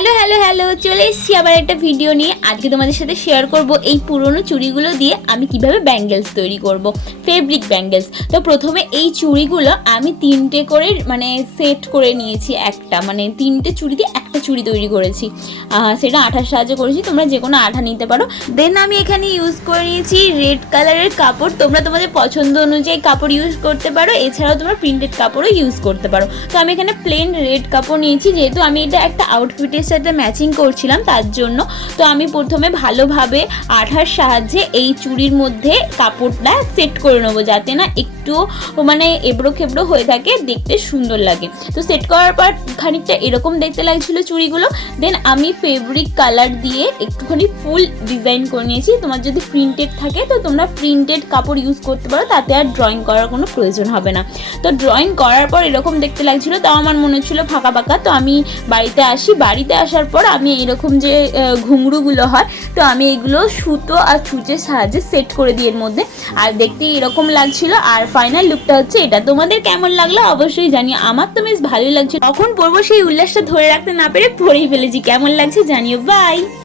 Hello hello hello চলে এসেছি আবার একটা ভিডিও নিয়ে। আজকে তোমাদের সাথে শেয়ার করব এই পুরনো চুড়িগুলো দিয়ে আমি কিভাবে ব্যাঙ্গেলস তৈরি করব, ফেব্রিক ব্যাঙ্গেলস। তো প্রথমে এই চুড়িগুলো আমি তিনটে করে সেট করে নিয়েছি, একটা তিনটে চুড়ি দিয়ে একটা চুড়ি তৈরি করেছি। সেটা আঠার সাহায্যে করেছি, তোমরা যে কোনো আঠা নিতে পারো। দেন আমি এখানে ইউজ করে নিয়েছি রেড কালারের কাপড়, তোমরা তোমাদের পছন্দ অনুযায়ী কাপড় ইউজ করতে পারো, এছাড়াও তোমরা প্রিন্টেড কাপড়ও ইউজ করতে পারো। তো আমি এখানে প্লেন রেড কাপড় নিয়েছি, যেহেতু আমি এটা একটা আউটফিটের সাথে ম্যাচিং করছিলাম তার জন্য। তো আমি প্রথমে ভালোভাবে আঠার সাহায্যে এই চুড়ির মধ্যে কাপড়টা সেট করে নেবো, যাতে না একটু এবড়ো খেবড়ো হয়ে থাকে, দেখতে সুন্দর লাগে। তো সেট করার পর খানিকটা এরকম দেখতে লাগছিল চুড়িগুলো। দেন আমি ফেব্রিক কালার দিয়ে একটুখানি ফুল ডিজাইন করে নিয়েছি। তোমার যদি প্রিন্টেড থাকে তো তোমরা প্রিন্টেড কাপড় ইউজ করতে পারো, তাতে আর ড্রয়িং করার কোনো প্রয়োজন হবে না। তো ড্রয়িং করার পর এরকম দেখতে লাগছিল, তাও আমার মনে হচ্ছিলো ফাঁকা ফাঁকা। তো আমি বাড়িতে আসার পর আমি এরকম যে ঘুঙরুগুলো হয়, তো আমি এগুলো সুতো আর ছুঁচের সাহায্যে সেট করে দিই এর মধ্যে, আর দেখতে এরকম লাগছিল। আর ফাইনাল লুকটা হচ্ছে এটা। তোমাদের কেমন লাগলো অবশ্যই জানিও। আমার তো বেশ ভালোই লাগছে, কখন পরবো সেই উল্লাসটা ধরে রাখতে না পেরে পরেই ফেলেছি। কেমন লাগছে জানিও। বাই।